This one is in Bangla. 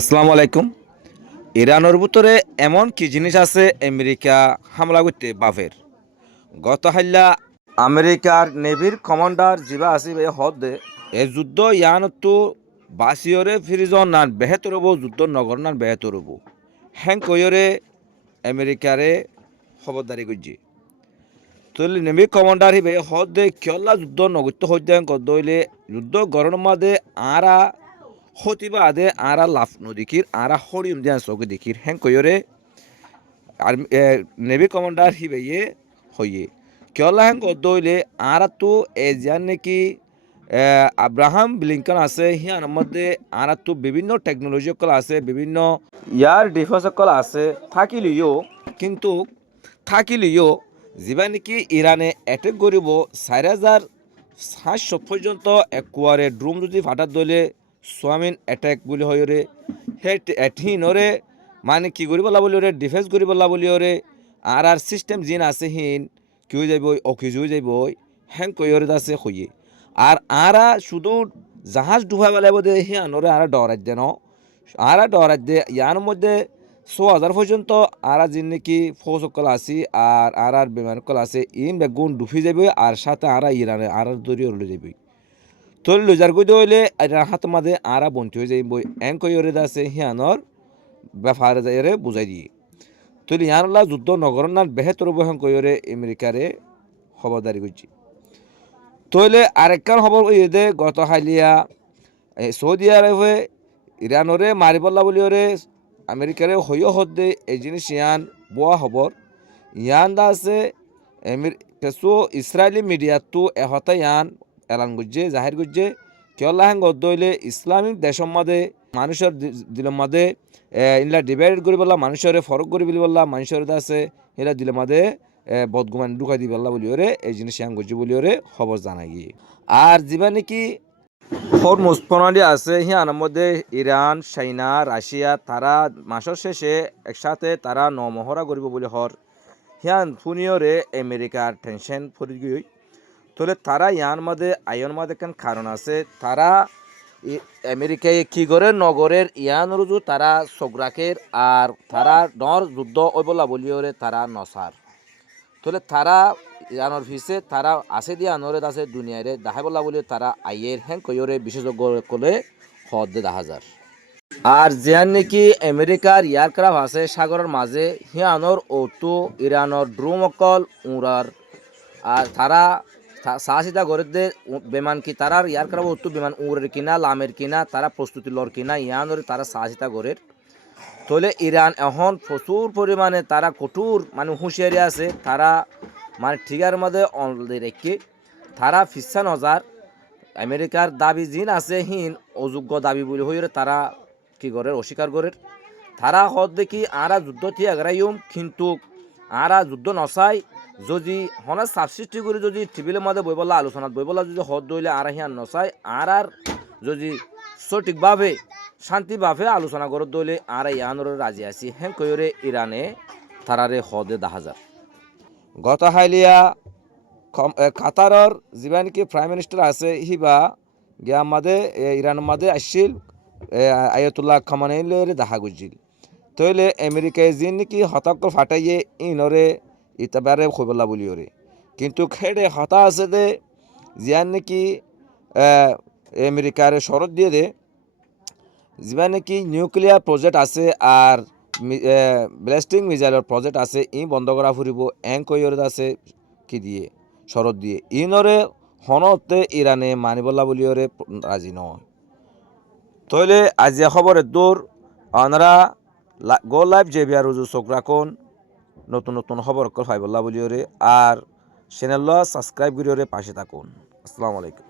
আসসালামু আলাইকুম। ইরানের ভিতরে এমন কি জিনিস আছে আমেরিকা হামলা করতে বাফের গত হাল্লা আমেরিকার নেভির কমান্ডার জিবা আসিব এই হদে এ যুদ্ধ ইয়ানতো বাসিয়রে ফিরিজন নান বেহেতর হব যুদ্ধ নগর নান বেহেতর হব হ্যাং কয়রে আমেরিকারে খবরদারি করছি তৈলি নেভি কমান্ডার হিবে হদে কেলা যুদ্ধ নগত্য হইতেন কদইলে যুদ্ধ গরম মাদে আরা হতিবা আদে আরা লাফ নদিকির আরা হরিম দিয়ান চৌকে দেখির হ্যাং কয়রে নেভি কমান্ডার হিবে ইয়ে হইয়ে কেলা হ্যাং দইলে আরা তো এজিয়ান নাকি আব্রাহাম ব্লিংকন আছে হিয়ান মধ্যে আরা তো বিভিন্ন টেকনোলজি কল আছে বিভিন্ন ইয়ার ডিফেন্স কল আছে থাকিলিও কিন্তু থাকিলিও যিবা নাকি ইরানে এটেক করিব 4,700 পর্যন্ত একুয়ারে ড্রোন যদি ফাটাত দলে সোয়ামিন এটেক বলি হয়রে সেই এঠিনরে মানে কি করিব লা বলি ওরে ডিফেন্স করিব লা বলি ওরে আর সিস্টেম জিন আছে হিন কি হয়ে যাইব অকিজ হয়ে যাইব হ্যাং কইরে আছে হইয়ে আরা শুধু জাহাজ ডুবা বেলা বোধে হিয়ানরে আরা ডরাই দেন আরা ডরাই দে ইয়ার মধ্যে 6,000 পর্যন্ত আরা জিন নাকি ফৌসকল আছি আর বিমান কল আছে ইন বেগুন ডুফি যাবে আর সাথে আরা ইরানে আর দরিয়ে উড়ে যাবে তোর লুজার গই দইলে হাত মাঝে আরা বন্টি হয়ে যাইব এং কইরে আছে হিয়ানর ব্যাপার যাইরে বুঝাই দিয়ে তুই ইয়ানলা যুদ্ধ নগর না বেহেতর বহন কইরে আমেরিকারে খবরদারি করছি তইলে আরেকখান খবর দে গত হাইলিয়া সৌদি আরবে ইরানরে মারিবল্লা বলিওরে আমেরিকারে হইয় হদ্দে এই জিনিস ইয়ান বোয়া খবর ইয়ান দা আছে কিছু ইসরায়েলি মিডিয়া তো এহতা ইয়ান এলান গুজে জাহির গুজে কেলা হ্যাং দইলে ইসলামিক দেশের মাঝে মানুষের দিলের মাঝে ইনলা ডিভাইড করি বললা মানুষের ফরক করি বলি বললা মানুষের আছে এরা দিলের মাঝে বদগুমান ঢুকাই দি বললা বলি ওরে এই জিনিস ইয়ান গুজে বলি ওরে খবর জানাই গিয়ে আর যিবা নাকি হরমুজ প্রণালী আছে হিয়ানের মধ্যে ইরান চাইনা রাশিয়া তারা মাসের শেষে একসাথে তারা নমহরা করিব বলে হর হিয়ান ফুনিয়রে আমেরিকার টেনশন ফুরি গই তাহলে তারা ইয়ার মধ্যে আয়ন মধ্যে কেন কারণ আছে তারা আমেরিকায় কি করে নগরের ইয়ান রুজু তারা সগরাকের আর তারা নর যুদ্ধ ওই বলা বলিওরে তারা নসার তাহলে তারা ইয়ানোর ভিসে তারা আছে দিয়ে আনরে আছে দুনিয়ারে দেখা বলা বলে তারা আইয়ের হ্যাং কইরে বিশেষজ্ঞ কলে হদ দেখা যায় আর জিয়ান নাকি আমেরিকার এয়ারক্রাফট আছে সাগরের মাঝে হিয়ানোর ওতো ইরানোর ড্রোন অকল উড়ার আর তারা সাহসিতা করে দে বিমান কি তারার এয়ারক্রাফট ওতো বিমান উড়ের কিনা লামের কিনা তারা প্রস্তুতি লর কিনা ইয়ানোর তারা সাহসিতা করে তলে ইরান এখন প্রচুর পরিমাণে তারা কঠোর মানে হুঁশিয়ারি আছে তারা মানে ঠিকার মধ্যে অনলি রেখে তারা ফিসান হাজার আমেরিকার দাবি জিন আছে হিন অযোগ্য দাবি বলে হইরে তারা কি করে অস্বীকার করে তারা হদ দেখি আরা যুদ্ধ থিয়াগরাইম কিন্তু আরা যুদ্ধ নচাই যদি হনা চাপ সৃষ্টি করে যদি টিভিলের মধ্যে বইবলা আলোচনাত বইবলা যদি হদ দইলে আরা হিয়ান নচাই আর যদি সঠিকভাবে শান্তিভাবে আলোচনা করে দইলে আর ইয়ানোর রাজি আছি হ্যাঁ কইরে ইরানে তারারে হদে দেখা যায় গত হাইলিয়া কাতারর যিবা নাকি প্রাইম মিনিস্টার আছে হিবা গিয়া মাদে ইরান মাদে আসছিল আয়াতুল্লাহ খামানেইলের দেখা গুজিল তইলে আমেরিকায় যিন নাকি হতাক ফাটাইয়ে ইনরে ইতাবারে খবলা বলিওরে কিন্তু খেড়ে হতা আছে দে জিয়ান নাকি আমেরিকারে শরৎ দিয়ে দে যিবা নাকি নিউক্লিয়ার প্রজেক্ট আছে আর ব্লাস্টিং মিসাইলের প্রজেক্ট আছে ই বন্ধ করা ফুরিব এং কইরে আছে কি দিয়ে শরৎ দিয়ে ইনরে হনতে ইরানে মানিবল্লা বলিওরে রাজি নয় তইলে আজিয়া খবরের দূর আনারা গো লাইভ যে বিয়ার রুজু চোখ রাখুন নতুন নতুন খবর ফাইবল্লা বলিওরে আর চ্যানেল সাবস্ক্রাইব করিওরে পাশে থাকুন আসসালামু আলাইকুম।